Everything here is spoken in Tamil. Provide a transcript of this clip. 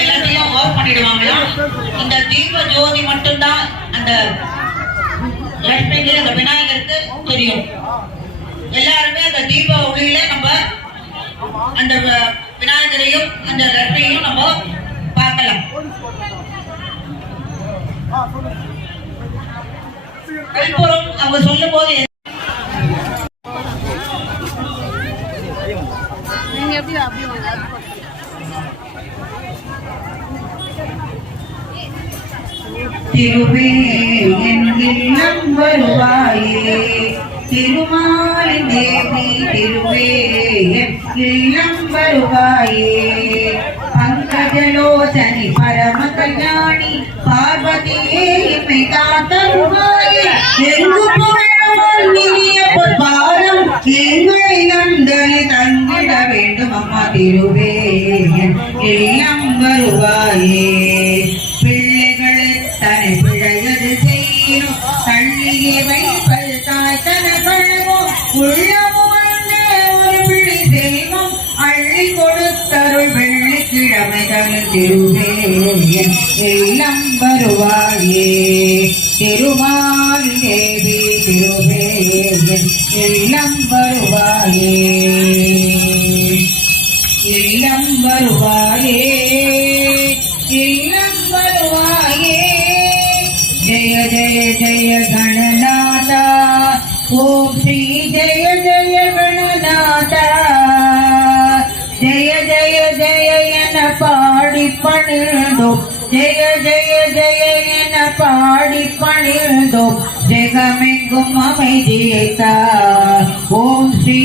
எல்லாத்தையும் ஆஃப் பண்ணிடுவாங்களாம். இந்த தீப ஜோதி மட்டும்தான் அந்த லட்சுமிக்கு அந்த விநாயகருக்கு தெரியும். எல்லாருமே அந்த தீப ஒளியில நம்ம அந்த விநாயகரையும் அந்த லட்சுமியையும் நம்ம பார்க்கலாம். கல்புரம் அவங்க சொல்லும் போது திருவே என் இல்லம் வருவாயே, திருமாலின் தேவி திருவே என் இல்லம் வருவாயே, பங்கஜலோசனி பரம கல்யாணி பார்வதியே இமை காத்தருவாயே, எங்கு புகழ் நிதிய பொற்பாரம் எங்களை நந்தனை தந்திட வேண்டும் அம்மா திருவே என் இல்லம் வருவாயே, பிள்ளைகளை தனி பிழையது செய்யும் தள்ளியே வைப்பது தாய் தனக்கழமோ உள்ளமோ ஒரு பிழை செய்வோம் அள்ளி கொடுத்தருள் வெள்ளிக்கிழமைகளில் திருவே எல்லாம் வருவாயே, திருமால் தேவி திருவே எல்லாம் வருவாயே, இல்லம் வருவாயே, இல்லம் வருவாயே, ஜெய ஜெய ஜெய கணநாதா ஓம் ஸ்ரீ ஜெய ஜெய கணநாதா, ஜெய ஜெய ஜெய என பாடி பணிந்தோம், ஜெய ஜெய ஜெய என பாடி பணிந்தோம், ஜெகமெங்கும் அமைதியைத்தா ஓம் ஸ்ரீ